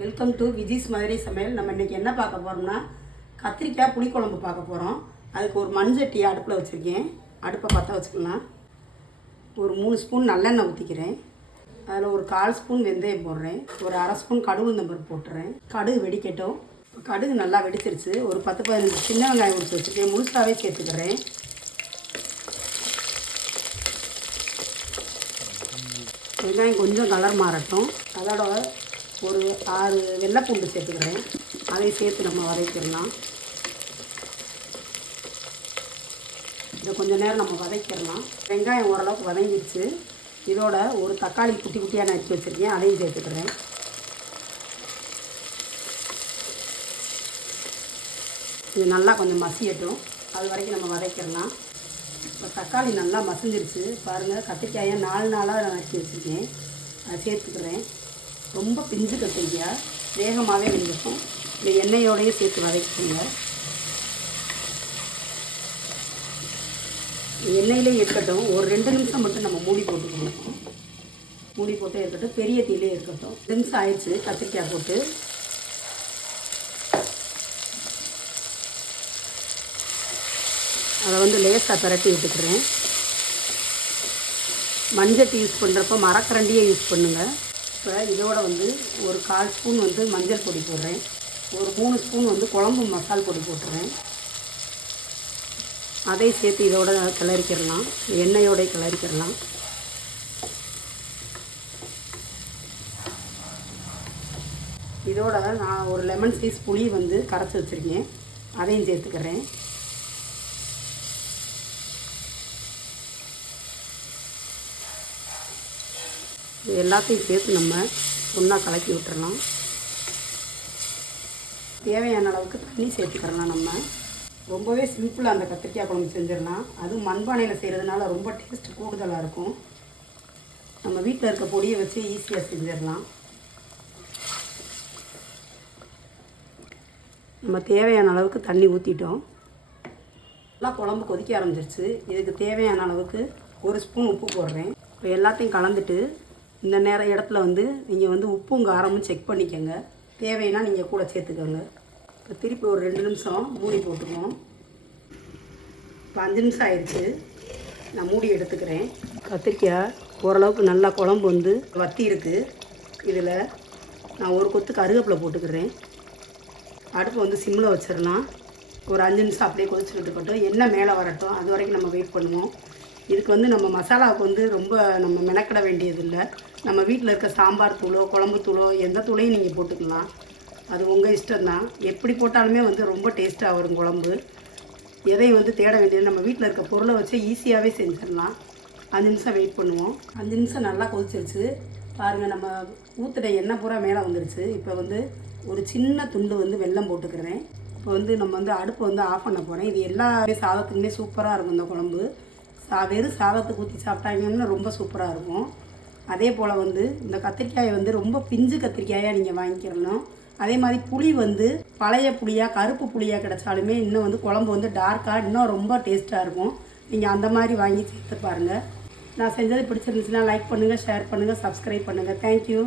Welcome to Viji's Madurai சமையல். நம்ம இன்றைக்கி என்ன பார்க்க போகிறோம்னா கத்திரிக்காய் புளிக்குழம்பு பார்க்க போகிறோம் அதுக்கு ஒரு மஞ்சட்டி அடுப்பில் வச்சுருக்கேன். அடுப்பை பற்ற வச்சுக்கலாம். ஒரு மூணு ஸ்பூன் நல்லெண்ணெய் ஊற்றிக்கிறேன் அதில் ஒரு கால் ஸ்பூன் வெந்தயம் போடுறேன். ஒரு அரை ஸ்பூன் கடுகு நம்பர் போட்டுறேன். கடுகு வெடிக்கட்டும். கடுகு நல்லா வெடிச்சிருச்சு. ஒரு பத்து பதினஞ்சு சின்ன வெங்காயம் உரிச்சு வச்சுருக்கேன். முழுசாகவே சேர்த்துக்கிறேன். வெங்காயம் கொஞ்சம் கலர் மாறட்டும். அதோட ஒரு ஆறு வெள்ளைப்பூண்டு சேர்த்துக்கிறேன். அதை சேர்த்து நம்ம வதக்கிடலாம். இதை கொஞ்ச நேரம் நம்ம வதக்கிடலாம். வெங்காயம் ஓரளவுக்கு வதங்கிடுச்சு. இதோட ஒரு தக்காளி குட்டி குட்டியாக நறுக்கி வச்சுருக்கேன். அதையும் சேர்த்துக்கிறேன். இது நல்லா கொஞ்சம் மசியட்டும். அது வரைக்கும் நம்ம வதக்கிடலாம். இப்போ தக்காளி நல்லா மசிஞ்சிருச்சு. பாருங்கள் கத்திரிக்காயை நாலு நாளாக நான் நறுக்கி வச்சுருக்கேன். அதை சேர்த்துக்கிறேன். ரொம்ப பிஞ்சு கத்திரிக்காய் வேகமாகவே வெந்திருக்கும் இந்த எண்ணெயோடையே சேர்த்து வதக்கிக்கோங்க எண்ணெயிலே இருக்கட்டும் ஒரு ரெண்டு நிமிஷம் மட்டும் நம்ம மூடி போட்டுக்கணும் மூடி போட்டே இருக்கட்டும் பெரிய தீலே இருக்கட்டும். ரெண்டு நிமிஷம் ஆயிடுச்சு கத்திரிக்காய் போட்டு. அதை வந்து லேசாக பிரட்டி விட்டுக்கிறேன். மஞ்சட்டி யூஸ் பண்ணுறப்ப மரக்கரண்டியே யூஸ் பண்ணுங்கள் இப்போ இதோட வந்து ஒரு கால் ஸ்பூன் வந்து மஞ்சள் பொடி போடுறேன். ஒரு மூணு ஸ்பூன் வந்து குழம்பு மசால் பொடி போட்டுறேன். அதை சேர்த்து இதோட கிளறிக்கிடலாம். எண்ணெயோட கிளறிக்கிடலாம். இதோட நான் ஒரு லெமன் சைஸ் புளி வந்து கரைச்சி வச்சுருக்கேன். அதையும் சேர்த்துக்கிறேன். இது எல்லாத்தையும் சேர்த்து நம்ம ஒன்றா கலக்கி விட்டுறலாம். தேவையான அளவுக்கு தண்ணி சேர்த்துக்கிறலாம் நம்ம. ரொம்பவே சிம்பிளாக அந்த கத்திரிக்காய் குழம்பு செஞ்சிடலாம். அதுவும் மண்பானையில் செய்கிறதுனால ரொம்ப டேஸ்ட் கூடுதலாக இருக்கும். நம்ம வீட்டில் இருக்க பொடியை வச்சு ஈஸியாக செஞ்சிடலாம். நம்ம தேவையான அளவுக்கு தண்ணி ஊற்றிட்டோம் நல்லா குழம்பு கொதிக்க ஆரம்பிச்சிருச்சு. இதுக்கு தேவையான அளவுக்கு ஒரு ஸ்பூன் உப்பு போடுறேன். இப்போ எல்லாத்தையும் கலந்துட்டு இந்த நேர இடத்துல வந்து நீங்கள் வந்து உப்பும் காரமும் செக் பண்ணிக்கோங்க. தேவைன்னா நீங்கள் கூட சேர்த்துக்கோங்க. இப்போ திருப்பி ஒரு ரெண்டு நிமிஷம் மூடி போட்டுக்குவோம் இப்போ அஞ்சு நிமிஷம் ஆயிடுச்சு. நான் மூடி எடுத்துக்கிறேன். கத்திரிக்காய் ஓரளவுக்கு நல்லா குழம்பு வந்து வத்தி இருக்குது இதில் நான் ஒரு கொத்து கருவேப்பிலை போட்டுக்கிறேன். அடுப்பு வந்து சிம்மில் வச்சிடலாம். ஒரு அஞ்சு நிமிஷம் அப்படியே கொதிச்சுக்கிட்டு இருக்கட்டும். எண்ணெய் மேலே வரட்டும். அது வரைக்கும் நம்ம வெயிட் பண்ணுவோம். இதுக்கு வந்து நம்ம மசாலாவுக்கு வந்து ரொம்ப நம்ம மெனக்கிட வேண்டியதில்லை. நம்ம வீட்டில் இருக்க சாம்பார் தூளோ குழம்பு தூளோ எந்த தூளையும் நீங்கள் போட்டுக்கலாம். அது உங்கள் இஷ்டம்தான் எப்படி போட்டாலுமே வந்து ரொம்ப டேஸ்ட்டாக வரும் குழம்பு. எதையும் வந்து தேட வேண்டியது நம்ம வீட்டில் இருக்க பொருளை வச்சு ஈஸியாகவே செஞ்சிடலாம். அஞ்சு நிமிஷம் வெயிட் பண்ணுவோம். அஞ்சு நிமிஷம் நல்லா கொதிச்சிருச்சு. பாருங்கள் நம்ம ஊற்றுன எண்ணெய் பூரா மேலே வந்துருச்சு. இப்போ வந்து ஒரு சின்ன துண்டு வந்து வெல்லம் போட்டுக்கிறேன். இப்போ வந்து நம்ம வந்து அடுப்பை வந்து ஆஃப் பண்ண போகிறேன் இது எல்லா சாதத்துக்குமே சூப்பராக இருக்கும் இந்த குழம்பு. சா வெறும் சாதத்துக்கு ஊற்றி சாப்பிட்டாங்கன்னா ரொம்ப சூப்பராக இருக்கும். அதே போல் வந்து இந்த கத்திரிக்காயை வந்து ரொம்ப பிஞ்சு கத்திரிக்காயாக நீங்கள் வாங்கிக்கிறணும். அதே மாதிரி புளி வந்து பழைய புளியாக கருப்பு புளியாக கிடைச்சாலுமே இன்னும் வந்து குழம்பு வந்து டார்க்காக இன்னும் ரொம்ப டேஸ்ட்டாக இருக்கும். நீங்கள் அந்த மாதிரி வாங்கி சேர்த்து பாருங்கள் நான் செஞ்சது பிடிச்சிருந்துச்சுன்னா லைக் பண்ணுங்கள் ஷேர் பண்ணுங்கள் சப்ஸ்கிரைப் பண்ணுங்கள் தேங்க்யூ